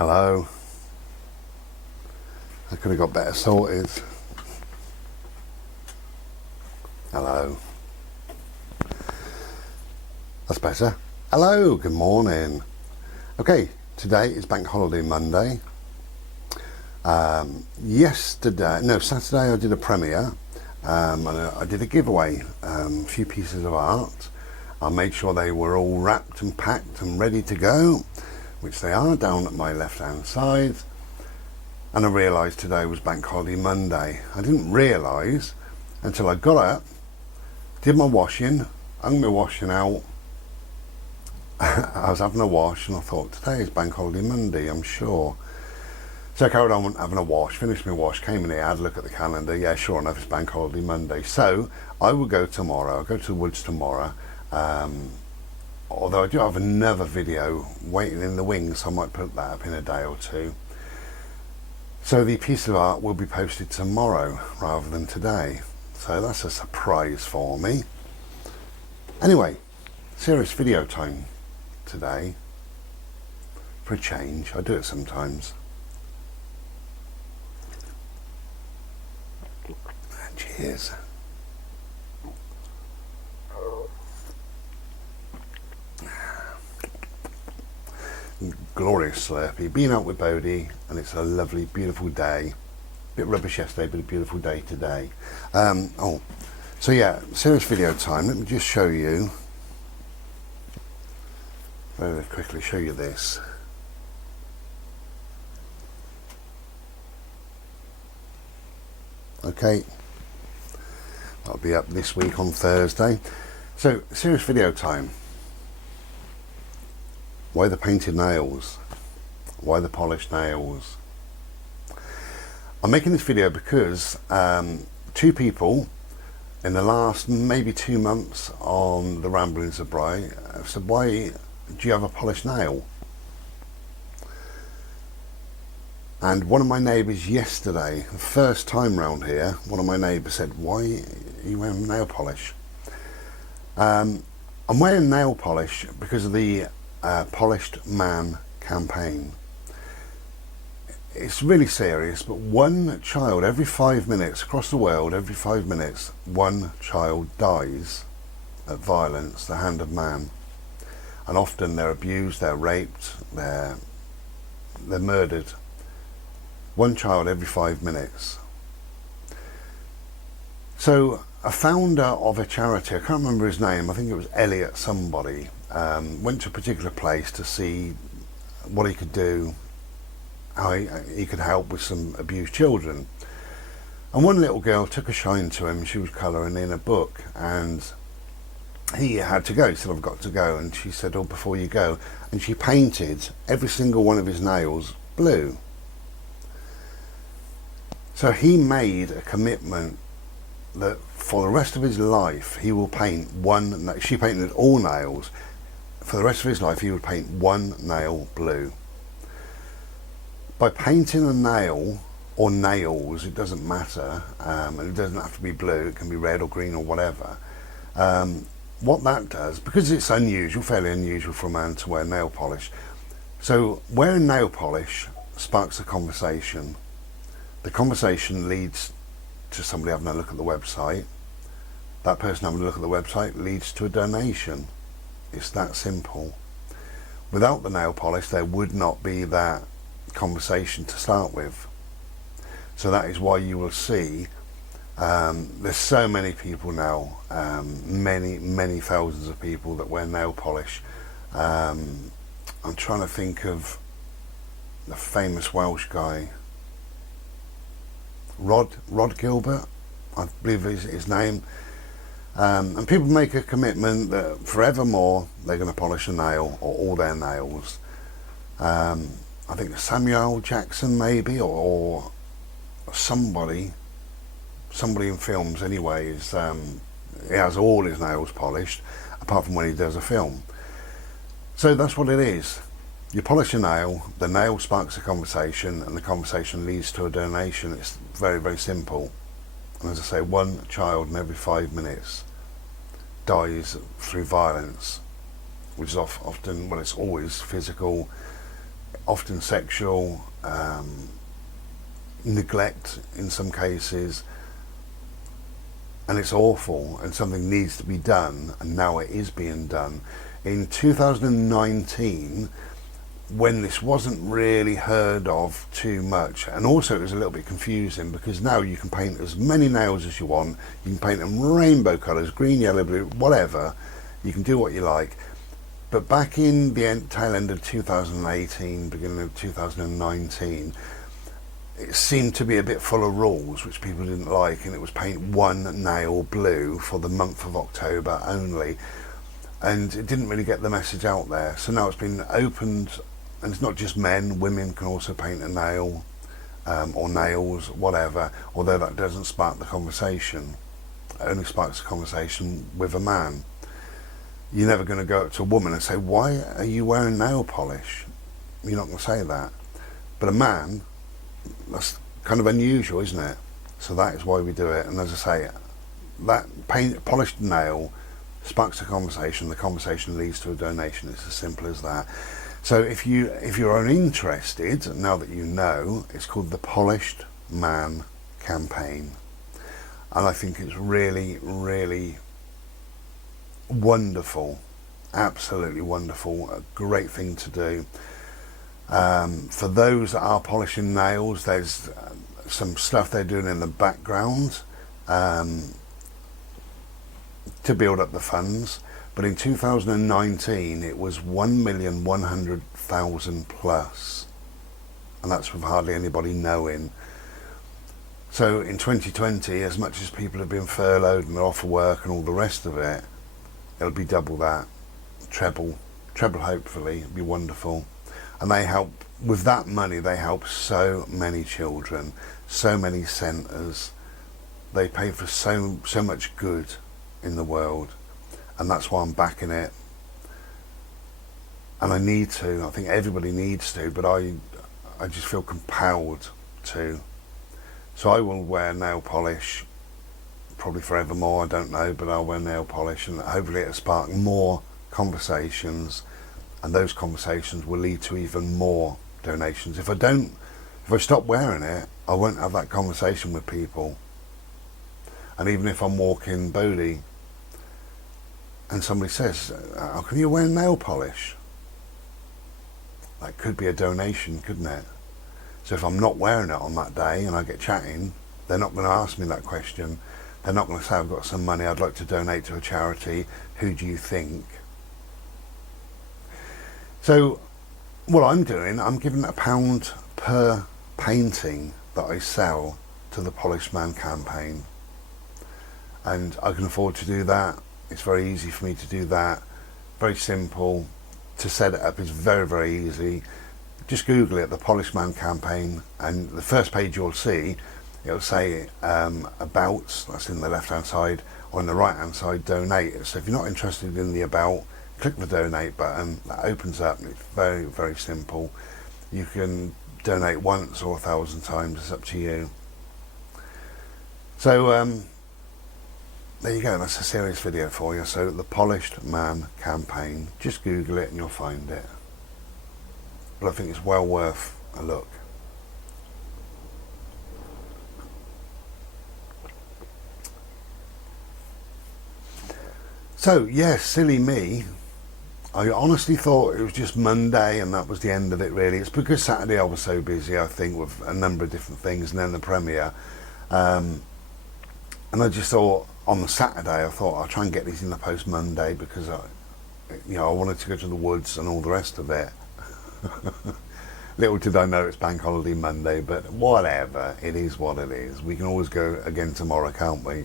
Hello. I could have got better sorted. Hello. That's better. Hello, good morning. Okay, today is Bank Holiday Monday. Saturday I did a premiere and I did a giveaway, a few pieces of art. I made sure they were all wrapped and packed and ready to go, which they are, down at my left hand side. And I realised today was Bank Holiday Monday. I didn't realise until I got up, did my washing, hung my washing out. I was having a wash and I thought, today is Bank Holiday Monday, I'm sure. So I carried on having a wash, finished my wash, came in here, had a look at the calendar. Yeah, sure enough, it's Bank Holiday Monday. So I will go tomorrow. I'll go to the woods tomorrow. Although I do have another video waiting in the wings, so I might put that up in a day or two. So the piece of art will be posted tomorrow rather than today. So that's a surprise for me. Anyway, serious video time today. For a change, I do it sometimes. Cheers. Glorious Slurpee. Been out with Bodie and it's a lovely, beautiful day. Bit rubbish yesterday, but a beautiful day today. So yeah, serious video time. Let me just show you. Very quickly show you this. Okay. That'll be up this week on Thursday. So, serious video time. Why the painted nails? Why the polished nails? I'm making this video because two people in the last maybe 2 months on the Ramblings of Bry have said, why do you have a polished nail? And one of my neighbours yesterday, the first time round here, one of my neighbours said, why are you wearing nail polish? I'm wearing nail polish because of the Polished Man campaign. It's really serious, but one child every 5 minutes across the world, every 5 minutes, one child dies at violence, the hand of man. And often they're abused, they're raped, they're murdered. One child every 5 minutes. So a founder of a charity, I can't remember his name, I think it was Elliot somebody, went to a particular place to see what he could do, how he could help with some abused children. And one little girl took a shine to him. She was colouring in a book and he had to go. He said, I've got to go. And she said, oh, before you go. And she painted every single one of his nails blue. So he made a commitment that for the rest of his life he will paint one. She painted all nails. For the rest of his life he would paint one nail blue. By painting a nail or nails, it doesn't matter, and it doesn't have to be blue, it can be red or green or whatever. What that does, because it's unusual, fairly unusual for a man to wear nail polish, so wearing nail polish sparks a conversation. The conversation leads to somebody having a look at the website. That person having a look at the website leads to a donation. It's that simple. Without the nail polish there would not be that conversation to start with. So that is why you will see there's so many people now, many thousands of people that wear nail polish. I'm trying to think of the famous Welsh guy, Rod Gilbert, I believe is his name. And people make a commitment that forevermore they're going to polish a nail or all their nails. I think Samuel Jackson maybe, or somebody in films anyway, he has all his nails polished apart from when he does a film. So that's what it is. You polish a nail, the nail sparks a conversation and the conversation leads to a donation. It's very, very simple. And as I say, one child in every 5 minutes dies through violence, which is often, well, it's always physical, often sexual, neglect in some cases, and it's awful, and something needs to be done, and now it is being done. In 2019, when this wasn't really heard of too much, and also it was a little bit confusing because now you can paint as many nails as you want, you can paint them rainbow colours, green, yellow, blue, whatever, you can do what you like. But back in the tail end of 2018, beginning of 2019, it seemed to be a bit full of rules which people didn't like, and it was paint one nail blue for the month of October only, and it didn't really get the message out there. So now it's been opened, and it's not just men, women can also paint a nail, or nails, whatever, although that doesn't spark the conversation. It only sparks the conversation with a man. You're never going to go up to a woman and say, why are you wearing nail polish? You're not going to say that. But a man, that's kind of unusual, isn't it? So that is why we do it. And as I say, that polished nail sparks a conversation. The conversation leads to a donation. It's as simple as that. So if you're uninterested, now that you know, it's called the Polished Man Campaign, and I think it's really, really wonderful, absolutely wonderful, a great thing to do. For those that are polishing nails, there's some stuff they're doing in the background to build up the funds. But in 2019 it was 1,100,000 plus, and that's with hardly anybody knowing. So in 2020, as much as people have been furloughed and they're off of work and all the rest of it, it'll be double that, treble hopefully. It'll be wonderful. And they help, with that money they help so many children, so many centres. They pay for so much good in the world, and that's why I'm backing it. And I need to, I think everybody needs to, but I just feel compelled to. So I will wear nail polish probably forevermore, I don't know, but I'll wear nail polish, and hopefully it'll spark more conversations, and those conversations will lead to even more donations. If I stop wearing it, I won't have that conversation with people. And even if I'm walking Bodie and somebody says, how come you wear nail polish? That could be a donation, couldn't it? So if I'm not wearing it on that day and I get chatting, they're not going to ask me that question. They're not going to say, I've got some money, I'd like to donate to a charity, who do you think? So what I'm doing, I'm giving £1 per painting that I sell to the Polished Man campaign, and I can afford to do that. It's very easy for me to do that, very simple. To set it up is very, very easy. Just Google it, the Polished Man campaign, and the first page you'll see, it'll say about, that's in the left hand side, or on the right hand side, donate. So if you're not interested in the about, click the donate button, that opens up, and it's very, very simple. You can donate once or 1,000 times, it's up to you. So there you go, that's a serious video for you. So the Polished Man campaign, just Google it and you'll find it. But I think it's well worth a look. So yes, silly me, I honestly thought it was just Monday and that was the end of it really. It's because Saturday I was so busy, I think, with a number of different things, and then the premiere, and I just thought on the Saturday, I thought I'll try and get these in the post Monday, because I wanted to go to the woods and all the rest of it. Little did I know it's Bank Holiday Monday, but whatever, it is what it is. We can always go again tomorrow, can't we?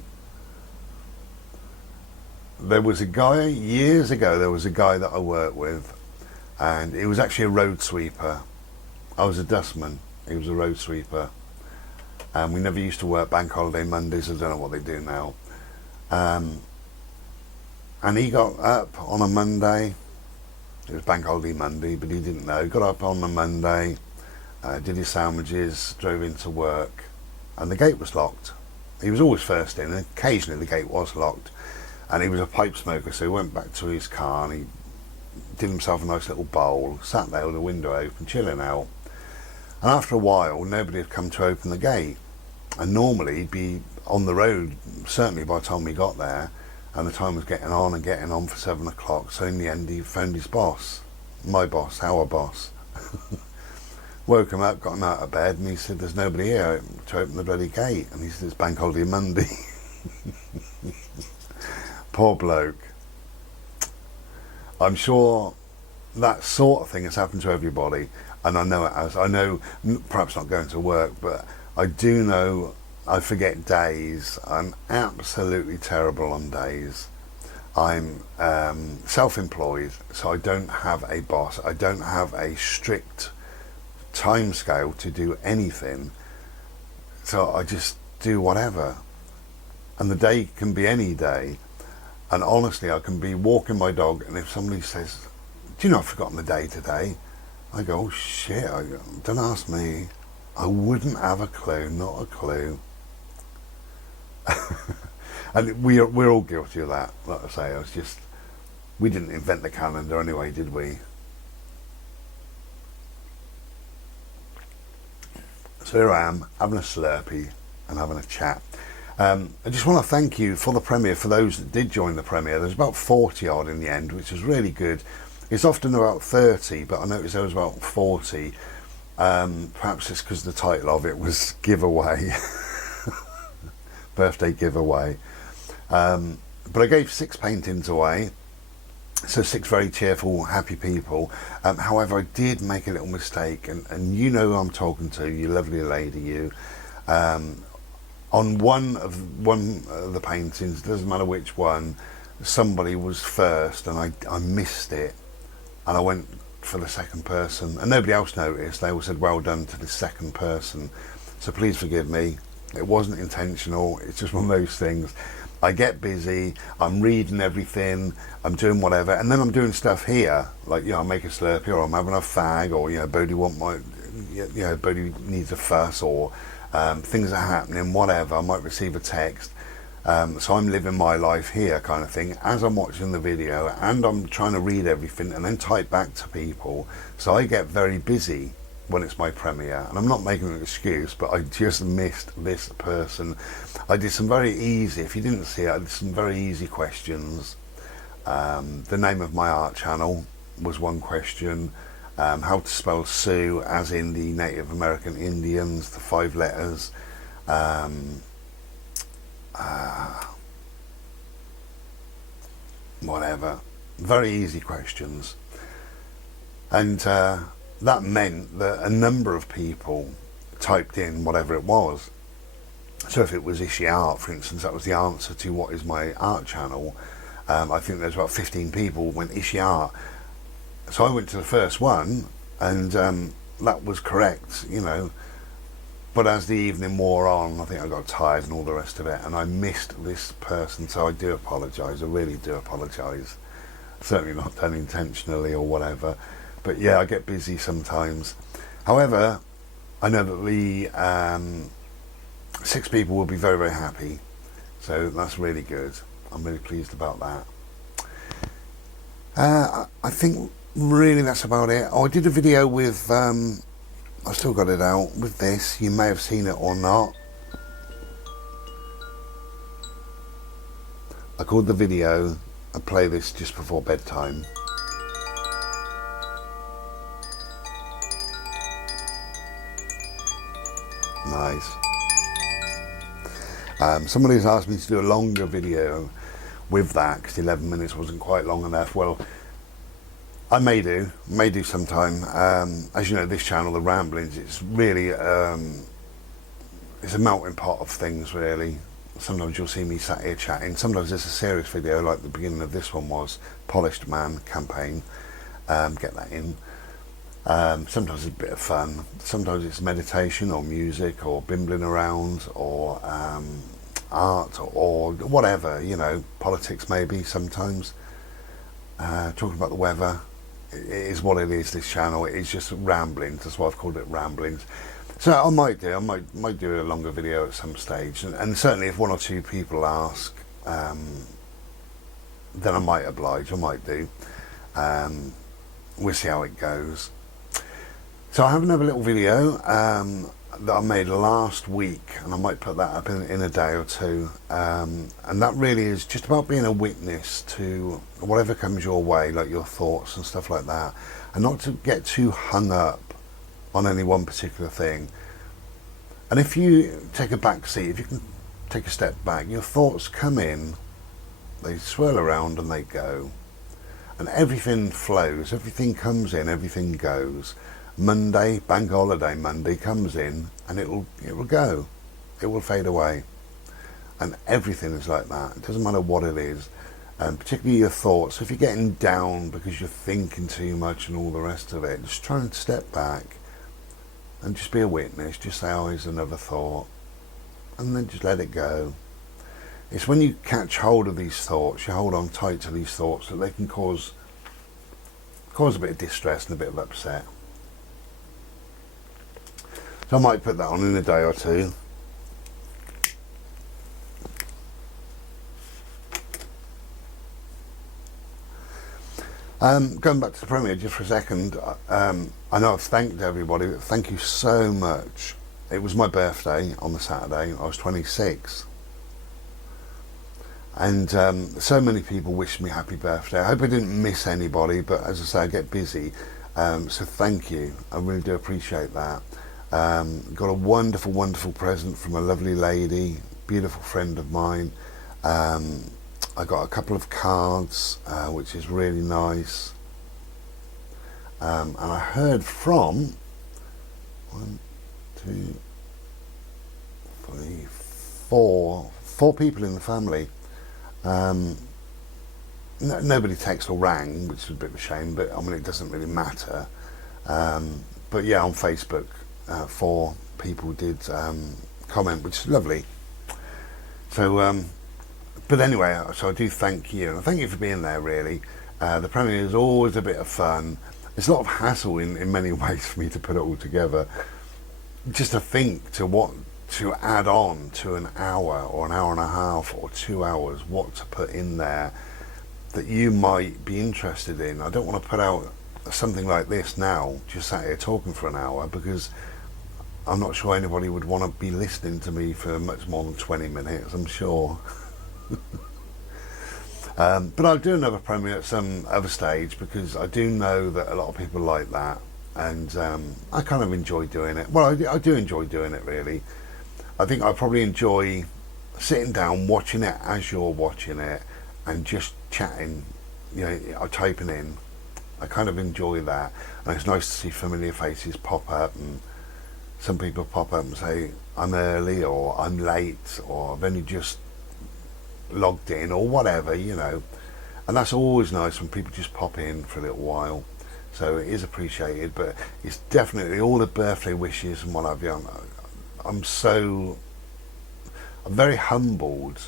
There was a guy, years ago, that I worked with, and he was actually a road sweeper. I was a dustman, he was a road sweeper. And we never used to work Bank Holiday Mondays, I don't know what they do now. And he got up on a Monday, it was Bank Holiday Monday, but he didn't know. He got up on a Monday, did his sandwiches, drove into work, and the gate was locked. He was always first in, and occasionally the gate was locked. And he was a pipe smoker, so he went back to his car and he did himself a nice little bowl, sat there with the window open, chilling out. And after a while, nobody had come to open the gate. And normally he'd be on the road, certainly by the time we got there, and the time was getting on for 7 o'clock. So in the end, he phoned his boss, my boss, our boss. Woke him up, got him out of bed, and he said, there's nobody here to open the bloody gate. And he said, it's Bank Holiday Monday. Poor bloke. I'm sure that sort of thing has happened to everybody, and I know it has. I know, perhaps not going to work, but I do know I forget days. I'm absolutely terrible on days. I'm self-employed, so I don't have a boss. I don't have a strict time scale to do anything. So I just do whatever. And the day can be any day. And honestly, I can be walking my dog, and if somebody says, do you know I've forgotten the day today? I go, oh shit, don't ask me. I wouldn't have a clue, not a clue. And we're all guilty of that. Like I say, we didn't invent the calendar anyway, did we? So here I am, having a Slurpee and having a chat. I just want to thank you for the premiere, for those that did join the premiere. There's about 40 odd in the end, which was really good. It's often about 30, but I noticed there was about 40. Perhaps it's because the title of it was giveaway. Birthday giveaway. But I gave 6 paintings away, so 6 very cheerful, happy people. However, I did make a little mistake, and you know who I'm talking to, you lovely lady, you. On one of the paintings, doesn't matter which one, somebody was first, and I missed it, and I went for the second person, and nobody else noticed. They all said well done to the second person, so please forgive me. It wasn't intentional. It's just one of those things. I get busy, I'm reading everything, I'm doing whatever, and then I'm doing stuff here, like, you know, I make a Slurpee, or I'm having a fag, or, you know, Bodie needs a fuss, or things are happening, whatever. I might receive a text. So I'm living my life here, kind of thing, as I'm watching the video, and I'm trying to read everything and then type back to people. So I get very busy when it's my premiere, and I'm not making an excuse, but I just missed this person. I did some very easy, if you didn't see it, I did some very easy questions. The name of my art channel was one question. How to spell Sioux, as in the Native American Indians, the 5 letters. Whatever. Very easy questions. And that meant that a number of people typed in whatever it was. So if it was Ishi Art, for instance, that was the answer to what is my art channel. I think there's about 15 people went Ishi Art. So I went to the first one, and that was correct, you know. But as the evening wore on, I think I got tired and all the rest of it, and I missed this person. So I do apologise. I really do apologise. Certainly not done intentionally or whatever. But yeah, I get busy sometimes. However, I know that the 6 people will be very, very happy. So that's really good. I'm really pleased about that. I think really that's about it. Oh, I did a video with, I still got it out, with this. You may have seen it or not. I called the video, I play this just before bedtime. Nice. Somebody's asked me to do a longer video with that, because 11 minutes wasn't quite long enough. Well, I may do sometime. As you know, this channel, The Ramblings, it's really it's a melting pot of things, really. Sometimes you'll see me sat here chatting. Sometimes it's a serious video, like the beginning of this one was, Polished Man campaign. Get that in. Sometimes it's a bit of fun. Sometimes it's meditation or music or bimbling around or art or whatever, you know, politics maybe sometimes. Talking about the weather. It is what it is, this channel. It is just ramblings. That's why I've called it Ramblings. So I might do a longer video at some stage, and certainly if 1 or 2 people ask, then I might oblige. I might do. we'll see how it goes. So I have another little video that I made last week, and I might put that up in a day or two, and that really is just about being a witness to whatever comes your way, like your thoughts and stuff like that, and not to get too hung up on any one particular thing. And if you take a back seat, if you can take a step back, your thoughts come in, they swirl around and they go, and everything flows, everything comes in, everything goes. Monday, bank holiday Monday, comes in and it will go, it will fade away, and everything is like that. It doesn't matter what it is, and particularly your thoughts. If you're getting down because you're thinking too much and all the rest of it, just try and step back and just be a witness. Just say, oh, here's another thought, and then just let it go. It's when you catch hold of these thoughts, you hold on tight to these thoughts, that they can cause a bit of distress and a bit of upset. So I might put that on in a day or two. Going back to the premiere just for a second, I know I've thanked everybody, but thank you so much. It was my birthday on the Saturday. I was 26. And so many people wished me happy birthday. I hope I didn't miss anybody, but as I say, I get busy. So thank you. I really do appreciate that. Got a wonderful, wonderful present from a lovely lady, beautiful friend of mine. I got a couple of cards, which is really nice. And I heard from 4 people in the family. Nobody texted or rang, which is a bit of a shame, but I mean, it doesn't really matter. But yeah, on Facebook, 4 people did comment, which is lovely. So, but anyway, so I do thank you, and I thank you for being there, really. The premiere is always a bit of fun. It's a lot of hassle in many ways for me to put it all together. Just to think to add on to an hour or an hour and a half or 2 hours, what to put in there that you might be interested in. I don't want to put out something like this now, just sat here talking for an hour, because I'm not sure anybody would want to be listening to me for much more than 20 minutes, I'm sure. But I'll do another premiere at some other stage, because I do know that a lot of people like that, and I kind of enjoy doing it. Well, I do enjoy doing it, really. I think I probably enjoy sitting down, watching it as you're watching it, and just chatting, typing in. I kind of enjoy that, and it's nice to see familiar faces pop up, and some people pop up and say, I'm early, or I'm late, or I've only just logged in, or whatever, and that's always nice when people just pop in for a little while. So it is appreciated, but it's definitely all the birthday wishes and what have you. I'm very humbled.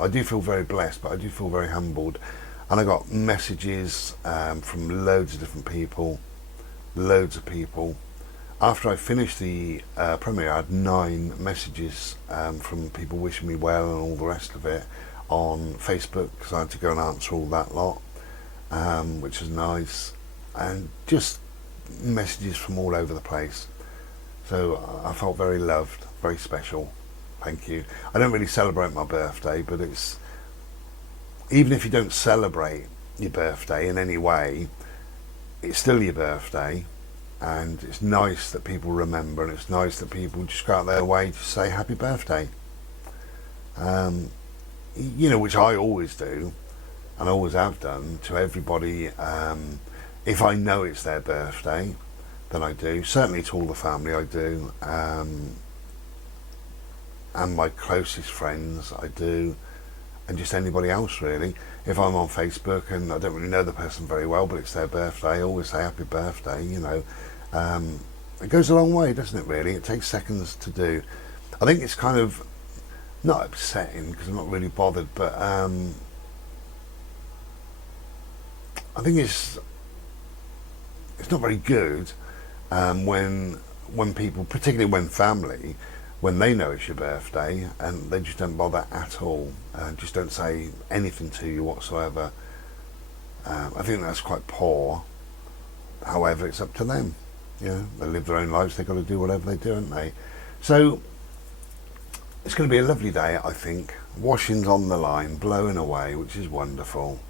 I do feel very blessed, but I do feel very humbled. And I got messages from loads of different people, loads of people. After I finished the premiere, I had 9 messages from people wishing me well and all the rest of it on Facebook, because I had to go and answer all that lot, which is nice. And just messages from all over the place. So I felt very loved, very special. Thank you. I don't really celebrate my birthday, but it's, even if you don't celebrate your birthday in any way, it's still your birthday, and it's nice that people remember, and it's nice that people just go out their way to say happy birthday. Which I always do, and always have done to everybody. If I know it's their birthday, then I do. Certainly to all the family I do, and my closest friends I do, and just anybody else really. If I'm on Facebook and I don't really know the person very well, but it's their birthday, I always say happy birthday. It goes a long way, doesn't it, really? It takes seconds to do. I think it's kind of not upsetting, because I'm not really bothered, but I think it's not very good when people, particularly when family, when they know it's your birthday and they just don't bother at all, just don't say anything to you whatsoever. I think that's quite poor. However, it's up to them. They live their own lives. They've got to do whatever they do, haven't they? So it's going to be a lovely day, I think. Washing's on the line, blowing away, which is wonderful.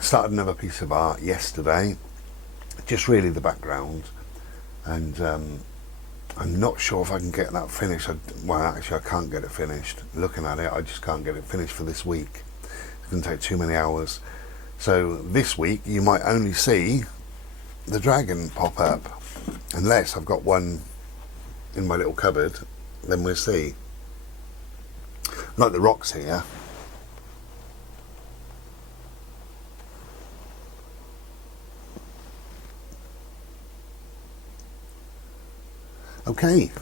Started another piece of art yesterday, just really the background, and I'm not sure if I can get that finished. Well, actually, I can't get it finished. Looking at it, I just can't get it finished for this week. It's going to take too many hours. So this week, you might only see the dragon pop up, unless I've got one in my little cupboard. Then we'll see. Like the rocks here. Okay,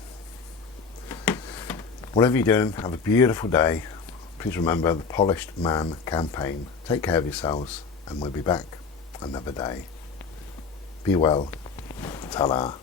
whatever you're doing, have a beautiful day. Please remember the Polished Man campaign. Take care of yourselves, and we'll be back another day. Be well. Ta-ra.